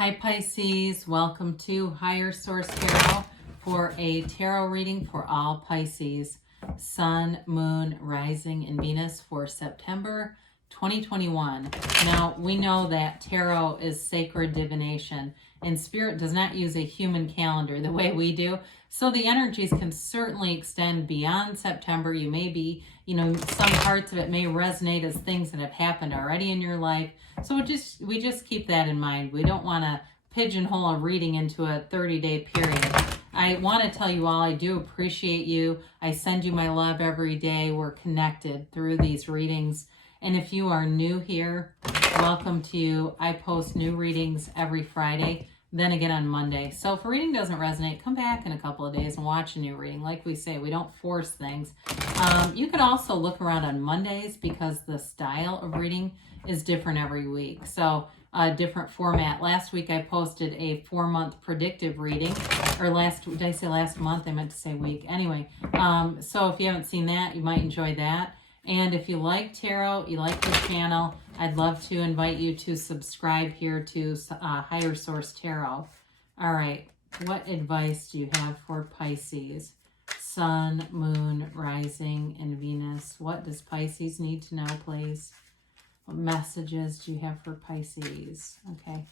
Hi Pisces, welcome to Higher Source Tarot for a tarot reading for all Pisces, Sun, Moon, Rising, and Venus for September 2021. Now, we know that tarot is sacred divination and Spirit does not use a human calendar the way we do. So the energies can certainly extend beyond September. You may be, some parts of it may resonate as things that have happened already in your life. So we just keep that in mind. We don't want to pigeonhole a reading into a 30-day period. I want to tell you all, I do appreciate you. I send you my love every day. We're connected through these readings. And if you are new here, welcome to you. I post new readings every Friday, then again on Monday. So if a reading doesn't resonate, come back in a couple of days and watch a new reading. Like we say, we don't force things. You can also look around on Mondays because the style of reading is different every week. So a different format. Last week I posted a 4-month predictive reading, or did I say last month? I meant to say week. Anyway, so if you haven't seen that, you might enjoy that. And if you like tarot, you like the channel, I'd love to invite you to subscribe here to Higher Source Tarot. All right, what advice do you have for Pisces? Sun, Moon, Rising, and Venus. What does Pisces need to know, please? What messages do you have for Pisces? Okay.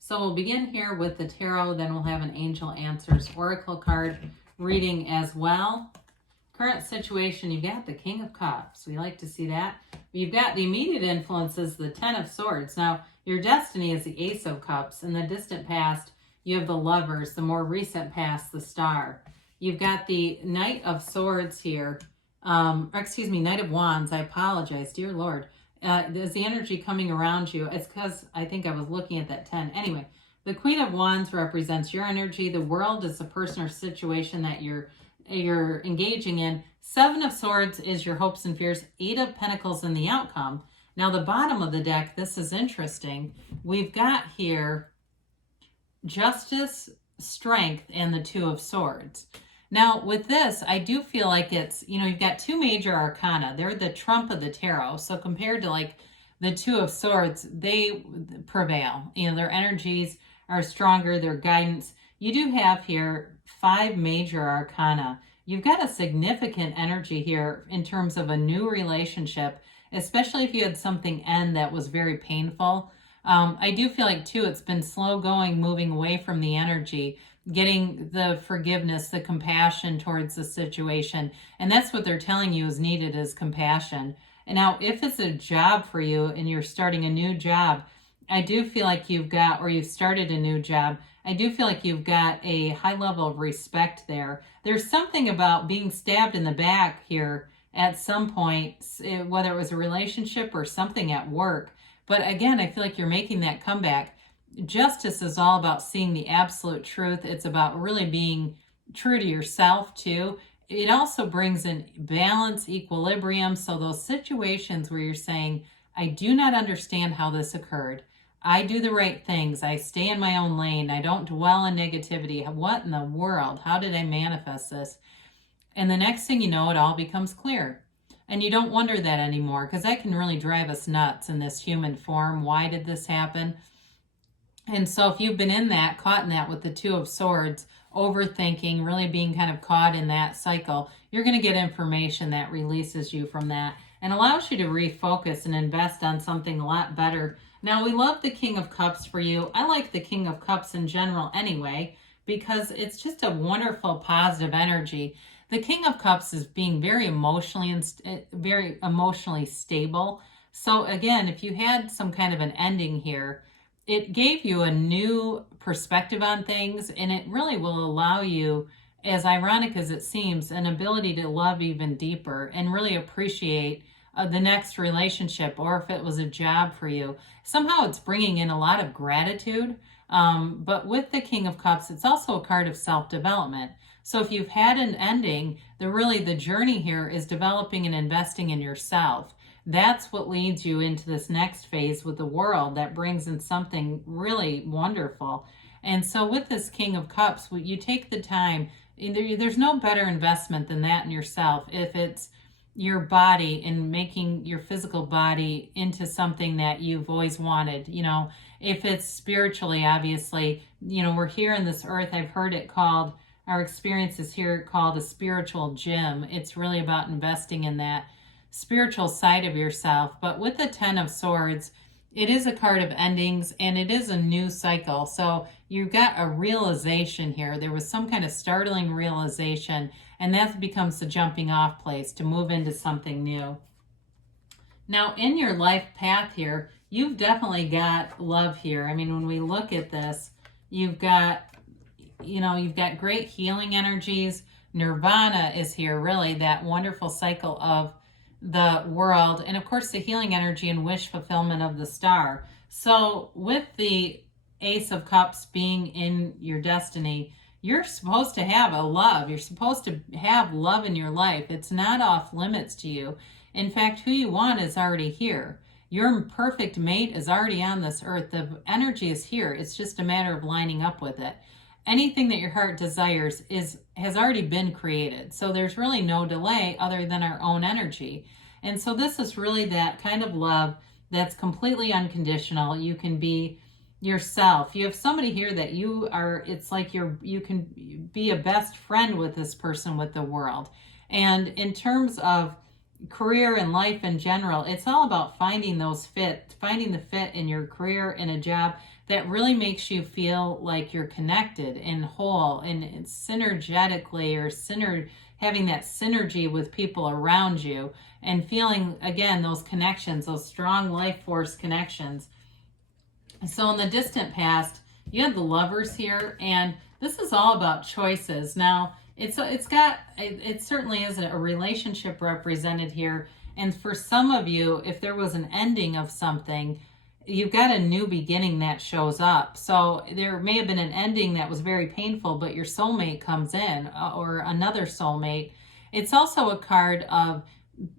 So we'll begin here with the tarot, then we'll have an Angel Answers Oracle card reading as well. Current situation, you've got the King of Cups. We like to see that. You've got the immediate influences, the Ten of Swords. Now, your destiny is the Ace of Cups. In the distant past, you have the Lovers. The more recent past, the Star. You've got the Knight of Swords here. Knight of Wands. I apologize, dear Lord. There's the energy coming around you. It's because I think I was looking at that 10. Anyway, the Queen of Wands represents your energy. The World is the person or situation that you're engaging in. 7 of Swords is your hopes and fears. 8 of Pentacles in the outcome. Now the bottom of the deck, this is interesting. We've got here Justice, Strength, and the 2 of Swords. Now with this, I do feel like it's, you've got 2 major arcana. They're the trump of the tarot. So compared to like the 2 of Swords, they prevail. Their energies are stronger, their guidance. You do have here 5 major arcana. You've got a significant energy here in terms of a new relationship, especially if you had something end that was very painful. I do feel like, too, it's been slow going, moving away from the energy, getting the forgiveness, the compassion towards the situation. And that's what they're telling you is needed, is compassion. And now, if it's a job for you and you're starting a new job, I do feel like you've started a new job. I do feel like you've got a high level of respect there. There's something about being stabbed in the back here at some point, whether it was a relationship or something at work. But again, I feel like you're making that comeback. Justice is all about seeing the absolute truth. It's about really being true to yourself too. It also brings in balance, equilibrium. So those situations where you're saying, I do not understand how this occurred. I do the right things. I stay in my own lane. I don't dwell in negativity. What in the world? How did I manifest this? And the next thing you know, it all becomes clear. And you don't wonder that anymore, because that can really drive us nuts in this human form. Why did this happen? And so if you've been caught in that with the 2 of Swords, overthinking, really being kind of caught in that cycle, you're going to get information that releases you from that and allows you to refocus and invest on something a lot better. Now, we love the King of Cups for you. I like the King of Cups in general anyway, because it's just a wonderful, positive energy. The King of Cups is being very emotionally stable. So again, if you had some kind of an ending here, it gave you a new perspective on things, and it really will allow you, as ironic as it seems, an ability to love even deeper and really appreciate the next relationship, or if it was a job for you. Somehow it's bringing in a lot of gratitude. But with the King of Cups, it's also a card of self-development. So if you've had an ending, the journey here is developing and investing in yourself. That's what leads you into this next phase with the World that brings in something really wonderful. And so with this King of Cups, you take the time. There's no better investment than that in yourself. If it's your body and making your physical body into something that you've always wanted. You know, if it's spiritually, obviously, you know, we're here in this earth. I've heard it called, our experience is here called a spiritual gym. It's really about investing in that spiritual side of yourself. But with the Ten of Swords, it is a card of endings and it is a new cycle. So you've got a realization here. There was some kind of startling realization, and that becomes the jumping off place to move into something new. Now, in your life path here, you've definitely got love here. I mean, when we look at this, you've got, you know, you've got great healing energies. Nirvana is here, really, that wonderful cycle of the world, and of course the healing energy and wish fulfillment of the star. So with the Ace of Cups being in your destiny, you're supposed to have a love. You're supposed to have love in your life. It's not off limits to you. In fact, who you want is already here. Your perfect mate is already on this earth. The energy is here. It's just a matter of lining up with it. Anything that your heart desires has already been created. So there's really no delay other than our own energy. And so this is really that kind of love that's completely unconditional. You can be yourself. You have somebody here that you are, it's like you can be a best friend with this person, with the world. And in terms of career and life in general, it's all about finding the fit in your career, in a job that really makes you feel like you're connected and whole and synergetically, or having that synergy with people around you, and feeling, again, those connections, those strong life force connections. So in the distant past, you had the Lovers here, and this is all about choices. Now, it certainly is a relationship represented here, and for some of you, if there was an ending of something, you've got a new beginning that shows up. So there may have been an ending that was very painful, but your soulmate comes in, or another soulmate. It's also a card of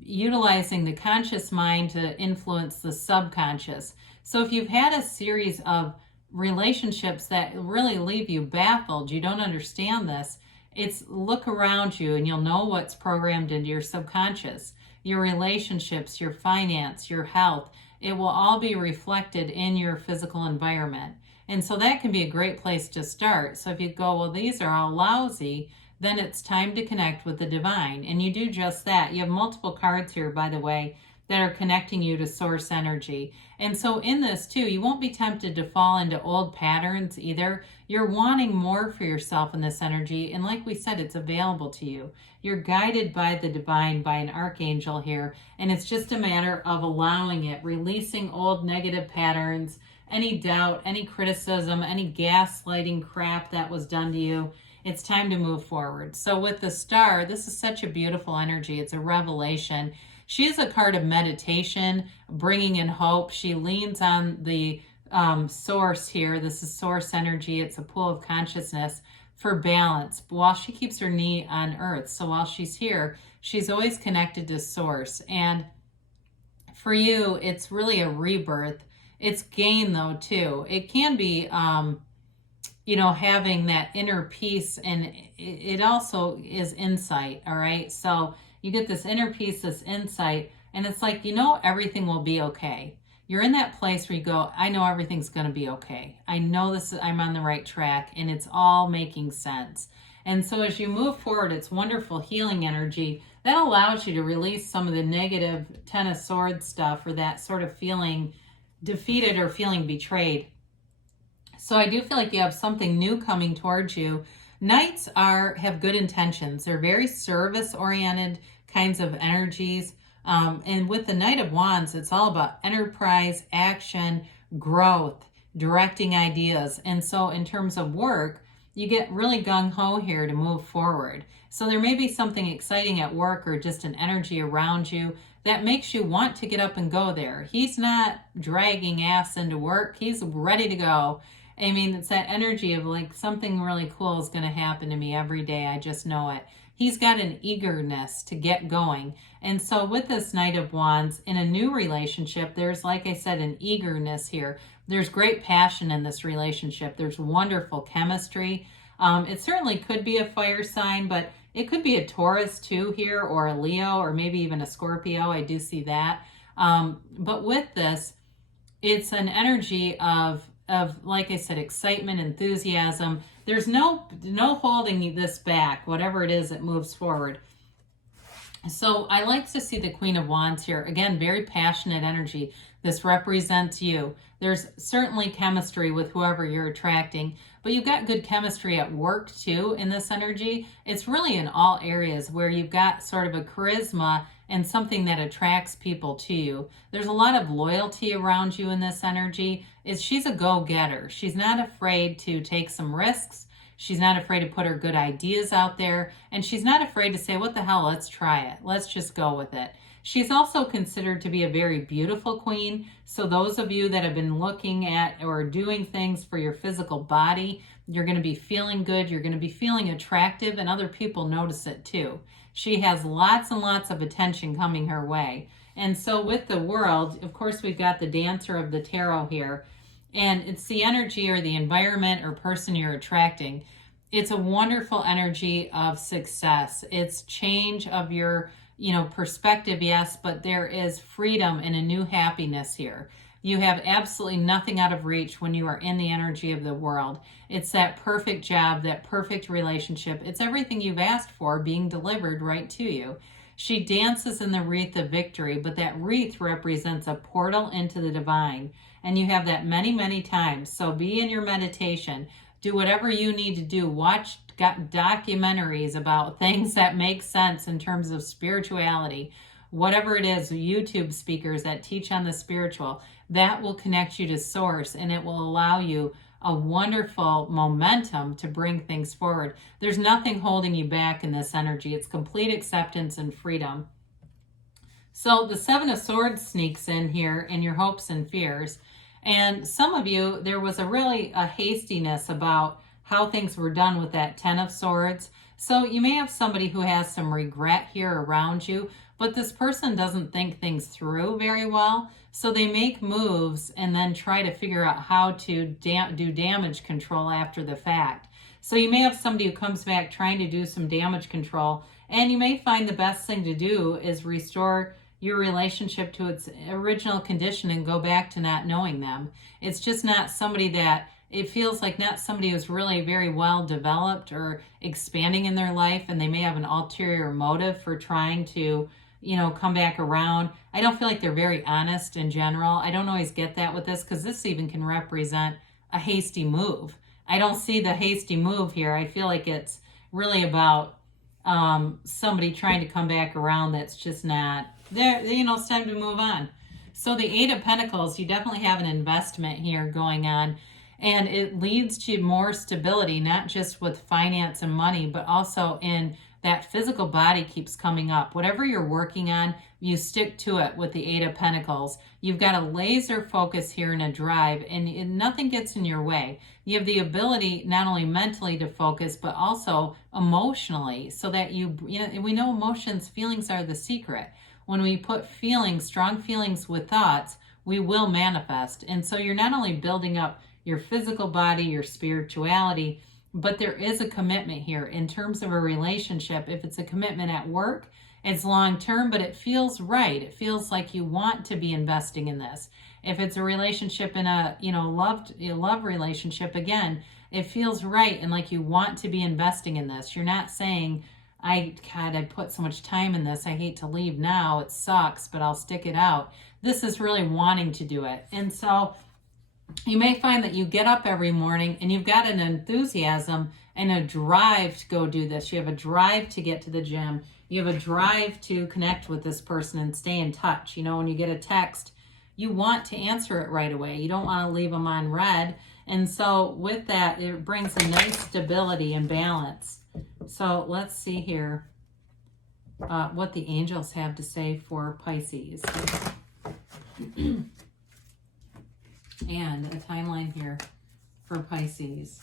utilizing the conscious mind to influence the subconscious. So if you've had a series of relationships that really leave you baffled, you don't understand this, it's look around you and you'll know what's programmed into your subconscious. Your relationships, your finance, your health, it will all be reflected in your physical environment. And so that can be a great place to start. So if you go, well, these are all lousy, then it's time to connect with the divine. And you do just that. You have multiple cards here, by the way, that are connecting you to source energy. And so in this too, you won't be tempted to fall into old patterns either. You're wanting more for yourself in this energy. And like we said, it's available to you. You're guided by the divine, by an archangel here. And it's just a matter of allowing it, releasing old negative patterns, any doubt, any criticism, any gaslighting crap that was done to you. It's time to move forward. So with the star, this is such a beautiful energy. It's a revelation. She is a card of meditation, bringing in hope. She leans on the source here. This is source energy. It's a pool of consciousness for balance while she keeps her knee on earth. So while she's here, she's always connected to source. And for you, it's really a rebirth. It's gain though too. It can be, having that inner peace, and it also is insight. All right. So you get this inner peace, this insight, and it's like, everything will be okay. You're in that place where you go, I know everything's going to be okay. I know I'm on the right track, and it's all making sense. And so as you move forward, it's wonderful healing energy that allows you to release some of the negative Ten of Swords stuff, or that sort of feeling defeated or feeling betrayed. So I do feel like you have something new coming towards you. Knights have good intentions. They're very service-oriented kinds of energies. And with the Knight of Wands, it's all about enterprise, action, growth, directing ideas. And so in terms of work, you get really gung-ho here to move forward. So there may be something exciting at work, or just an energy around you that makes you want to get up and go there. He's not dragging ass into work. He's ready to go. I mean, it's that energy of like, something really cool is going to happen to me every day. I just know it. He's got an eagerness to get going. And so with this Knight of Wands, in a new relationship, there's, like I said, an eagerness here. There's great passion in this relationship. There's wonderful chemistry. It certainly could be a fire sign, but It could be a Taurus too here, or a Leo, or maybe even a Scorpio. I do see that. But with this, it's an energy of, like I said, excitement, enthusiasm. There's no holding this back, whatever it is that moves forward. So I like to see the Queen of Wands here. Again, very passionate energy. This represents you. There's certainly chemistry with whoever you're attracting, but you've got good chemistry at work too in this energy. It's really in all areas where you've got sort of a charisma and something that attracts people to you. There's a lot of loyalty around you in this energy. She's a go-getter. She's not afraid to take some risks. She's not afraid to put her good ideas out there, and she's not afraid to say, what the hell, let's try it. Let's just go with it. She's also considered to be a very beautiful queen. So those of you that have been looking at or doing things for your physical body, you're going to be feeling good. You're going to be feeling attractive, and other people notice it too. She has lots and lots of attention coming her way. And so with the World, of course, we've got the Dancer of the Tarot here. And it's the energy or the environment or person you're attracting. It's a wonderful energy of success. It's change of your, perspective, yes, but there is freedom and a new happiness here. You have absolutely nothing out of reach when you are in the energy of the World. It's that perfect job, that perfect relationship. It's everything you've asked for being delivered right to you. She dances in the wreath of victory, but that wreath represents a portal into the divine. And you have that many, many times. So be in your meditation. Do whatever you need to do. Watch documentaries about things that make sense in terms of spirituality. Whatever it is, YouTube speakers that teach on the spiritual, that will connect you to source, and it will allow you a wonderful momentum to bring things forward. There's nothing holding you back in this energy. It's complete acceptance and freedom. So the Seven of Swords sneaks in here in your hopes and fears. And some of you, there was a hastiness about how things were done with that Ten of Swords. So you may have somebody who has some regret here around you, but this person doesn't think things through very well. So they make moves and then try to figure out how to do damage control after the fact. So you may have somebody who comes back trying to do some damage control, and you may find the best thing to do is restore your relationship to its original condition and go back to not knowing them. It's just not somebody that, it feels like not somebody who's really very well developed or expanding in their life, and they may have an ulterior motive for trying to, come back around. I don't feel like they're very honest in general. I don't always get that with this, because this even can represent a hasty move. I don't see the hasty move here. I feel like it's really about somebody trying to come back around that's just not there. It's time to move on. So the Eight of Pentacles, you definitely have an investment here going on, and it leads to more stability, not just with finance and money, but also in that physical body keeps coming up. Whatever you're working on, you stick to it with the Eight of Pentacles. You've got a laser focus here and a drive, and nothing gets in your way. You have the ability not only mentally to focus, but also emotionally, so that we know emotions, feelings are the secret. When we put feelings, strong feelings with thoughts, we will manifest. And so you're not only building up your physical body, your spirituality, but there is a commitment here in terms of a relationship. If it's a commitment at work, it's long-term, but it feels right. It feels like you want to be investing in this. If it's a relationship in a, love relationship, again, it feels right and like you want to be investing in this. You're not saying, I put so much time in this. I hate to leave now. It sucks, but I'll stick it out. This is really wanting to do it. And so you may find that you get up every morning and you've got an enthusiasm and a drive to go do this. You have a drive to get to the gym. You have a drive to connect with this person and stay in touch. When you get a text, you want to answer it right away. You don't want to leave them on read. And so with that, it brings a nice stability and balance. So let's see here what the angels have to say for Pisces. And a timeline here for Pisces.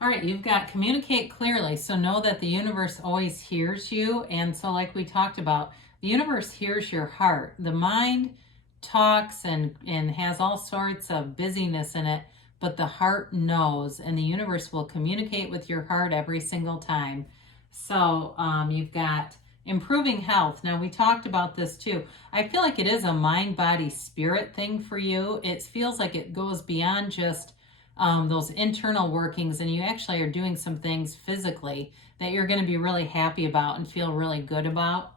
All right, you've got communicate clearly. So know that the universe always hears you. And so like we talked about, the universe hears your heart. The mind talks and has all sorts of busyness in it, but the heart knows, and the universe will communicate with your heart every single time. So you've got improving health. Now, we talked about this too. I feel like it is a mind, body, spirit thing for you. It feels like it goes beyond just those internal workings, and you actually are doing some things physically that you're going to be really happy about and feel really good about.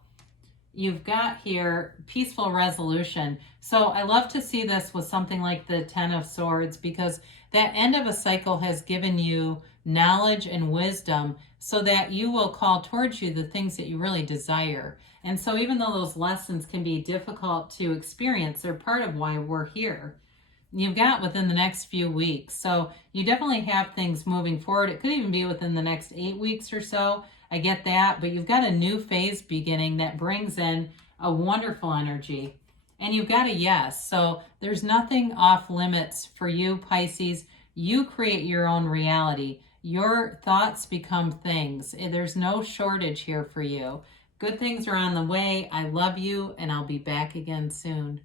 You've got here peaceful resolution. So I love to see this with something like the Ten of Swords, because that end of a cycle has given you knowledge and wisdom so that you will call towards you the things that you really desire. And so even though those lessons can be difficult to experience, they're part of why we're here. You've got within the next few weeks. So you definitely have things moving forward. It could even be within the next 8 weeks or so. I get that, but you've got a new phase beginning that brings in a wonderful energy. And you've got a yes. So there's nothing off limits for you, Pisces. You create your own reality. Your thoughts become things. There's no shortage here for you. Good things are on the way. I love you, and I'll be back again soon.